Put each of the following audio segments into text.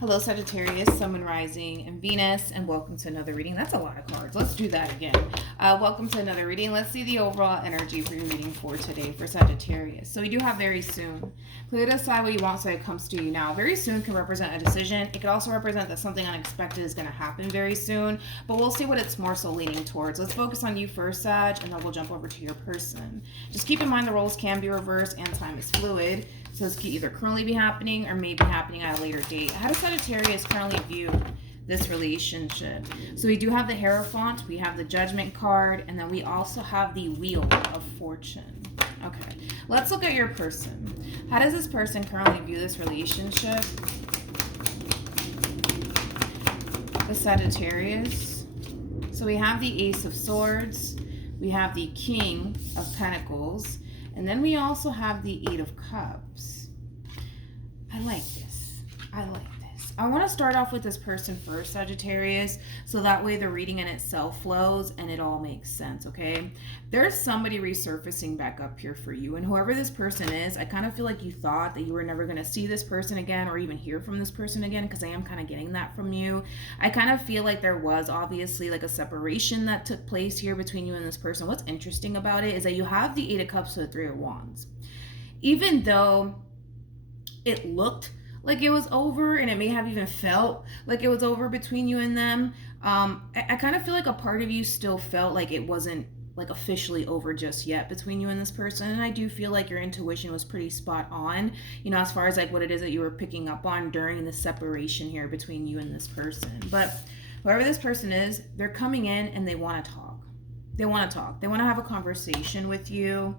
Hello, Sagittarius, Sun, Moon, Rising, and Venus, and welcome to another reading. That's a lot of cards. Let's do that again. Welcome to another reading. Let's see the overall energy for your reading for today for Sagittarius. So we do have very soon. Clear to decide what you want so it comes to you now. Very soon can represent a decision. It could also represent that something unexpected is going to happen very soon, but we'll see what it's more so leaning towards. Let's focus on you first, Sag, and then we'll jump over to your person. Just keep in mind the roles can be reversed and time is fluid. So this could either currently be happening or maybe happening at a later date. How does Sagittarius currently view this relationship? So we do have the Hierophant, we have the Judgment card, and then we also have the Wheel of Fortune. Okay, let's look at your person. How does this person currently view this relationship? The Sagittarius. So we have the Ace of Swords, we have the King of Pentacles, and then we also have the Eight of Cups. I like this. I like this. I want to start off with this person first, Sagittarius, so that way the reading in itself flows and it all makes sense, okay? There's somebody resurfacing back up here for you, and whoever this person is, I kind of feel like you thought that you were never going to see this person again or even hear from this person again, because I am kind of getting that from you. I kind of feel like there was obviously like a separation that took place here between you and this person. What's interesting about it is that you have the Eight of Cups to the Three of Wands. Even though it looked like it was over, and it may have even felt like it was over between you and them, I kind of feel like a part of you still felt like it wasn't like officially over just yet between you and this person. And I do feel like your intuition was pretty spot on, you know, as far as like what it is that you were picking up on during the separation here between you and this person. But whoever this person is, they're coming in and they want to talk. They want to talk. They want to have a conversation with you.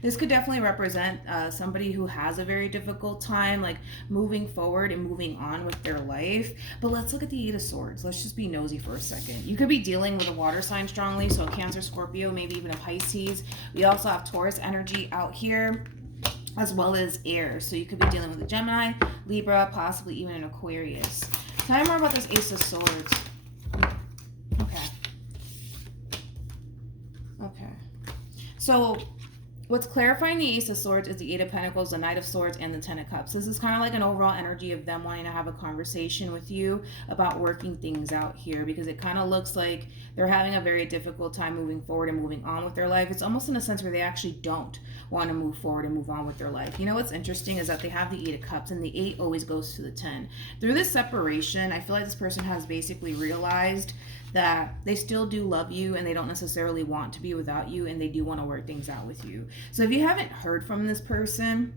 This could definitely represent somebody who has a very difficult time like moving forward and moving on with their life. But let's look at the Eight of Swords. Let's just be nosy for a second. You could be dealing with a water sign strongly, so a Cancer, Scorpio, maybe even a Pisces. We also have Taurus energy out here, as well as air. So you could be dealing with a Gemini, Libra, possibly even an Aquarius. Tell me more about this Ace of Swords. Okay. Okay. So what's clarifying the Ace of Swords is the Eight of Pentacles, the Knight of Swords, and the Ten of Cups. This is kind of like an overall energy of them wanting to have a conversation with you about working things out here, because it kind of looks like they're having a very difficult time moving forward and moving on with their life. It's almost in a sense where they actually don't want to move forward and move on with their life. You know what's interesting is that they have the Eight of Cups, and the 8 always goes to the 10. Through this separation, I feel like this person has basically realized that they still do love you and they don't necessarily want to be without you, and they do want to work things out with you. So if you haven't heard from this person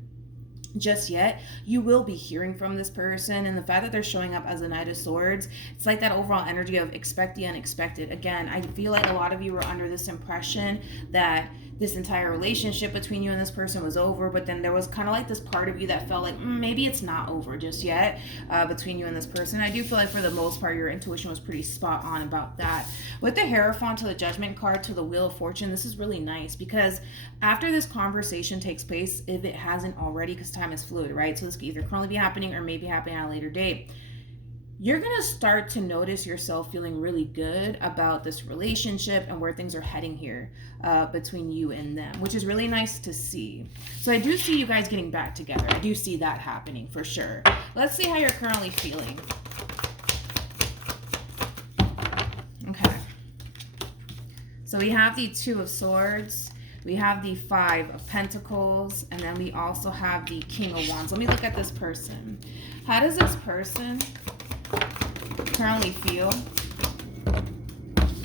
just yet, you will be hearing from this person. And the fact that they're showing up as a Knight of Swords, it's like that overall energy of expect the unexpected. Again, I feel like a lot of you were under this impression that this entire relationship between you and this person was over, but then there was kind of like this part of you that felt like maybe it's not over just yet between you and this person. I do feel like for the most part your intuition was pretty spot on about that. With the Hierophant to the Judgment card to the Wheel of Fortune, this is really nice, because after this conversation takes place, if it hasn't already, because time is fluid, right? So this could either currently be happening or maybe happening at a later date. You're going to start to notice yourself feeling really good about this relationship and where things are heading here between you and them, which is really nice to see. So I do see you guys getting back together. I do see that happening for sure. Let's see how you're currently feeling. Okay. So we have the Two of Swords. We have the Five of Pentacles. And then we also have the King of Wands. Let me look at this person. How does this person currently feel?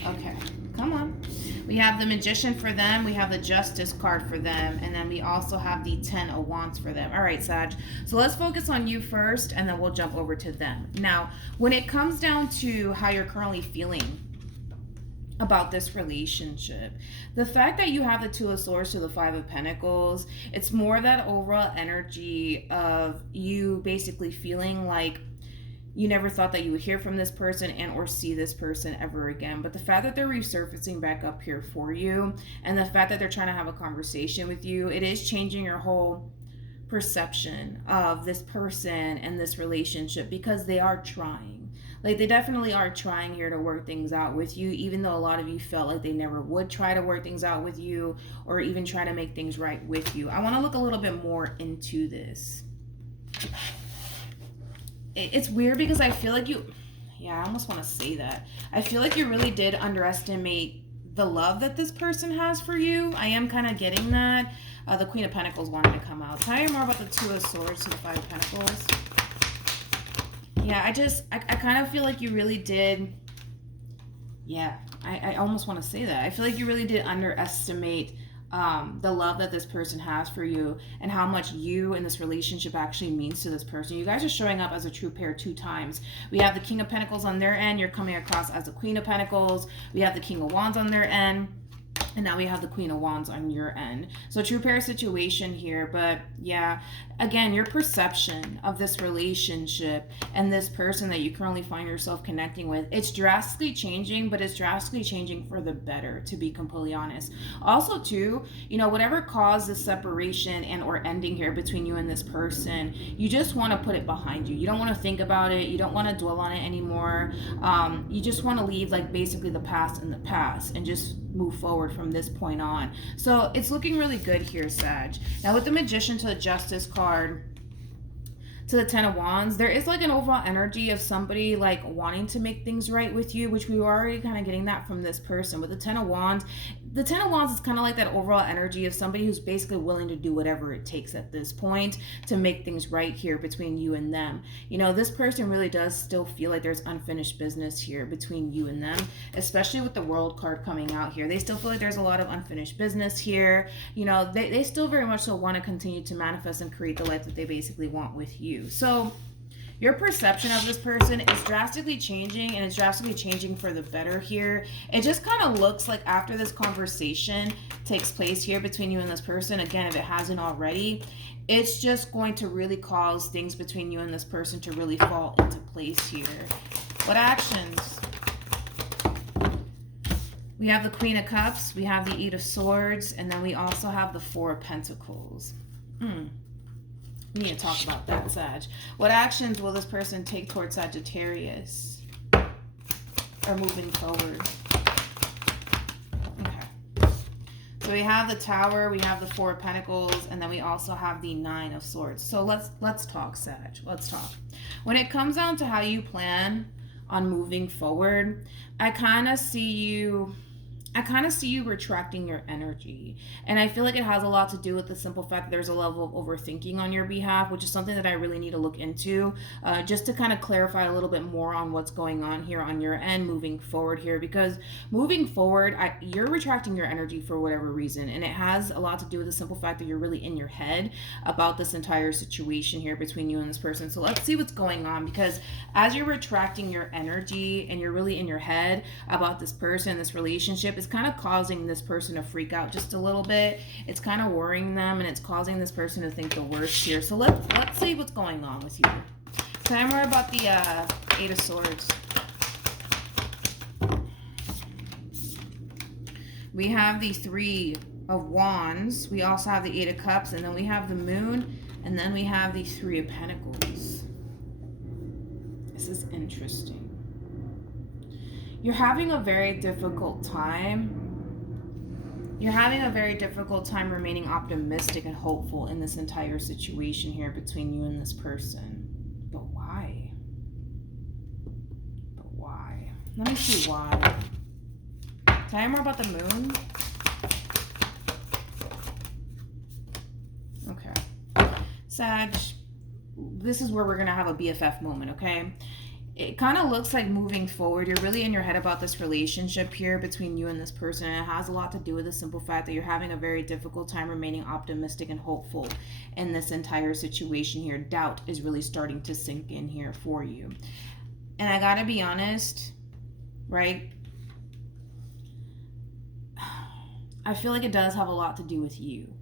Okay, come on. We have the Magician for them. We have the Justice card for them. And then we also have the 10 of Wands for them. All right, Sag. So let's focus on you first, and then we'll jump over to them. Now, when it comes down to how you're currently feeling about this relationship, the fact that you have the Two of Swords to the Five of Pentacles, it's more that overall energy of you basically feeling like you never thought that you would hear from this person and or see this person ever again. But the fact that they're resurfacing back up here for you, and the fact that they're trying to have a conversation with you, it is changing your whole perception of this person and this relationship, because they are trying. Like, they definitely are trying here to work things out with you, even though a lot of you felt like they never would try to work things out with you or even try to make things right with you. I want to look a little bit more into this. it's weird because I feel like I almost want to say that. I feel like you really did underestimate the love that this person has for you. I am kind of getting that. The Queen of Pentacles wanted to come out. Tell you more about the Two of Swords to the Five of Pentacles. Yeah, I kind of feel like you really did. Yeah, I almost want to say that. I feel like you really did underestimate the love that this person has for you and how much you and this relationship actually means to this person. You guys are showing up as a true pair 2 times. We have the King of Pentacles on their end. You're coming across as the Queen of Pentacles. We have the King of Wands on their end. And now we have the Queen of Wands on your end. So true pair situation here. But yeah, again, your perception of this relationship and this person that you currently find yourself connecting with, it's drastically changing, but it's drastically changing for the better, to be completely honest. Also too, you know, whatever caused this separation and or ending here between you and this person, you just want to put it behind you. You don't want to think about it. You don't want to dwell on it anymore. You just want to leave like basically the past in the past and just move forward from this point on. So it's looking really good here, Sag. Now with the Magician to the Justice card to the Ten of Wands, there is like an overall energy of somebody like wanting to make things right with you, which we were already kind of getting that from this person. With the Ten of Wands, the Ten of Wands is kind of like that overall energy of somebody who's basically willing to do whatever it takes at this point to make things right here between you and them. You know, this person really does still feel like there's unfinished business here between you and them, especially with the World card coming out here. They still feel like there's a lot of unfinished business here. You know, they still very much so want to continue to manifest and create the life that they basically want with you. So your perception of this person is drastically changing, and it's drastically changing for the better here. It just kind of looks like after this conversation takes place here between you and this person, again, if it hasn't already, it's just going to really cause things between you and this person to really fall into place here. What actions? We have the Queen of Cups, we have the Eight of Swords, and then we also have the Four of Pentacles. We need to talk about that, Sag. What actions will this person take towards Sagittarius? Or moving forward? Okay. So we have the Tower, we have the Four of Pentacles, and then we also have the Nine of Swords. So let's talk, Sag. Let's talk. When it comes down to how you plan on moving forward, I kind of see you retracting your energy. And I feel like it has a lot to do with the simple fact that there's a level of overthinking on your behalf, which is something that I really need to look into, just to kind of clarify a little bit more on what's going on here on your end moving forward here. Because moving forward, you're retracting your energy for whatever reason. And it has a lot to do with the simple fact that you're really in your head about this entire situation here between you and this person. So let's see what's going on, because as you're retracting your energy and you're really in your head about this person, this relationship, it's kind of causing this person to freak out just a little bit. It's kind of worrying them, and it's causing this person to think the worst here. So let's see what's going on with you. Tell me more about the Eight of Swords. We have the Three of Wands. We also have the Eight of Cups, and then we have the Moon, and then we have the Three of Pentacles. This is interesting. You're having a very difficult time. You're having a very difficult time remaining optimistic and hopeful in this entire situation here between you and this person. But why? But why? Let me see why. Tell me more about the Moon. Okay. Sag, this is where we're going to have a BFF moment, okay? It kind of looks like moving forward, you're really in your head about this relationship here between you and this person. And it has a lot to do with the simple fact that you're having a very difficult time remaining optimistic and hopeful in this entire situation here. Doubt is really starting to sink in here for you. And I gotta be honest, right? I feel like it does have a lot to do with you.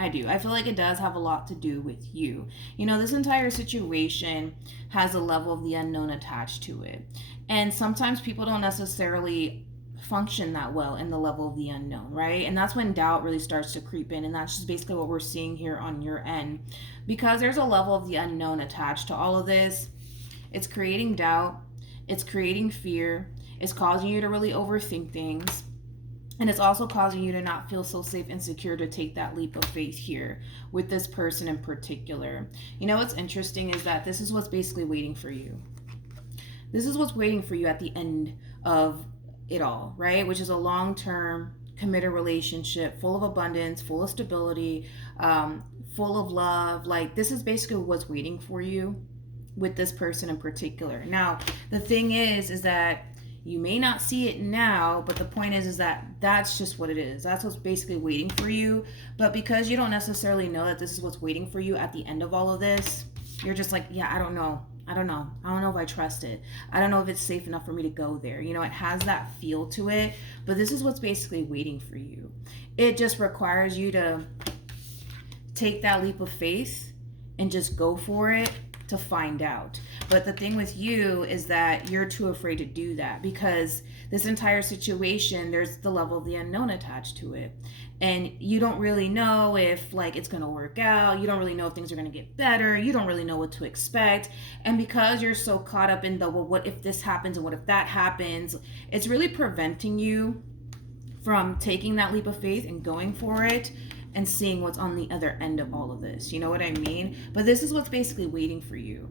I do. I feel like it does have a lot to do with you. You know, this entire situation has a level of the unknown attached to it. And sometimes people don't necessarily function that well in the level of the unknown, right? And that's when doubt really starts to creep in. And that's just basically what we're seeing here on your end. Because there's a level of the unknown attached to all of this. It's creating doubt. It's creating fear. It's causing you to really overthink things. And it's also causing you to not feel so safe and secure to take that leap of faith here with this person in particular. You know what's interesting is that this is what's basically waiting for you. This is what's waiting for you at the end of it all, right? Which is a long-term committed relationship full of abundance, full of stability, full of love. Like, this is basically what's waiting for you with this person in particular. Now, the thing is that you may not see it now, but the point is that that's just what it is. That's what's basically waiting for you. But because you don't necessarily know that this is what's waiting for you at the end of all of this, you're just like, yeah, I don't know if I trust it. I don't know if it's safe enough for me to go there. You know, it has that feel to it, but this is what's basically waiting for you. It just requires you to take that leap of faith and just go for it to find out. But the thing with you is that you're too afraid to do that, because this entire situation, there's the level of the unknown attached to it. And you don't really know if like it's going to work out. You don't really know if things are going to get better. You don't really know what to expect. And because you're so caught up in the, well, what if this happens and what if that happens, it's really preventing you from taking that leap of faith and going for it and seeing what's on the other end of all of this. You know what I mean? But this is what's basically waiting for you.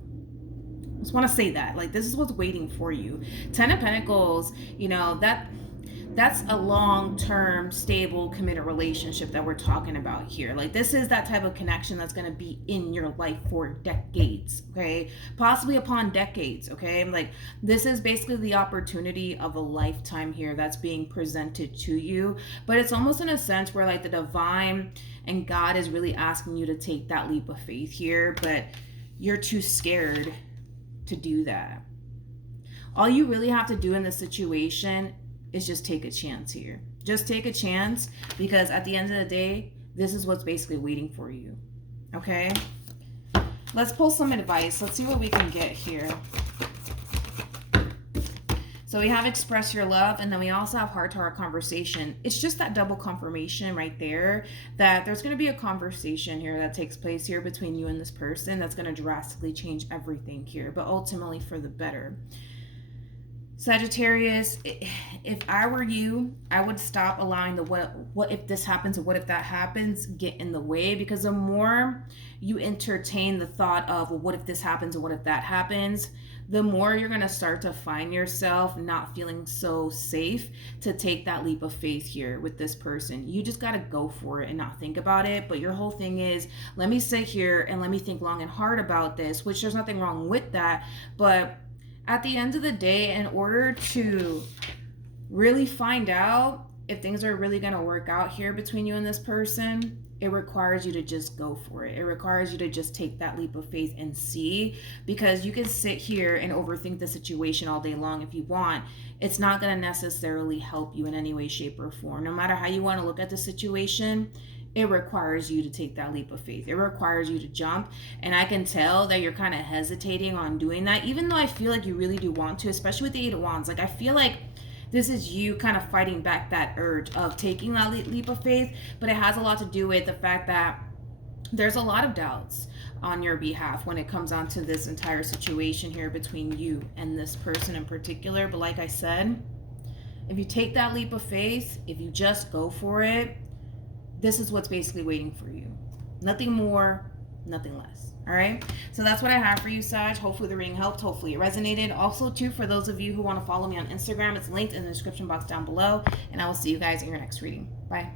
I just want to say that, like, this is what's waiting for you. 10 of Pentacles, you know, that's a long-term, stable, committed relationship that we're talking about here. Like, this is that type of connection that's going to be in your life for decades, okay? Possibly upon decades, okay? Like, this is basically the opportunity of a lifetime here that's being presented to you. But it's almost in a sense where, like, the divine and God is really asking you to take that leap of faith here, but you're too scared to do that. All you really have to do in this situation is just take a chance here. Just take a chance, because at the end of the day, this is what's basically waiting for you. Okay? Let's pull some advice. Let's see what we can get here. So we have express your love, and then we also have heart-to-heart conversation. It's just that double confirmation right there that there's going to be a conversation here that takes place here between you and this person that's going to drastically change everything here, but ultimately for the better. Sagittarius, if I were you, I would stop allowing the what if this happens or what if that happens get in the way, because the more you entertain the thought of, well, what if this happens or what if that happens, the more you're going to start to find yourself not feeling so safe to take that leap of faith here with this person. You just got to go for it and not think about it. But your whole thing is, let me sit here and let me think long and hard about this, which there's nothing wrong with that. But at the end of the day, in order to really find out if things are really going to work out here between you and this person, it requires you to just go for it. It requires you to just take that leap of faith and see, because you can sit here and overthink the situation all day long if you want. It's not going to necessarily help you in any way, shape, or form. No matter how you want to look at the situation, it requires you to take that leap of faith. It requires you to jump. And I can tell that you're kind of hesitating on doing that, even though I feel like you really do want to, especially with the 8 of Wands. Like, I feel like this is you kind of fighting back that urge of taking that leap of faith, but it has a lot to do with the fact that there's a lot of doubts on your behalf when it comes on to this entire situation here between you and this person in particular. But like I said, if you take that leap of faith, if you just go for it, this is what's basically waiting for you. Nothing more, nothing less. All right. So that's what I have for you, Sag. Hopefully the reading helped. Hopefully it resonated. Also, too, for those of you who want to follow me on Instagram, it's linked in the description box down below. And I will see you guys in your next reading. Bye.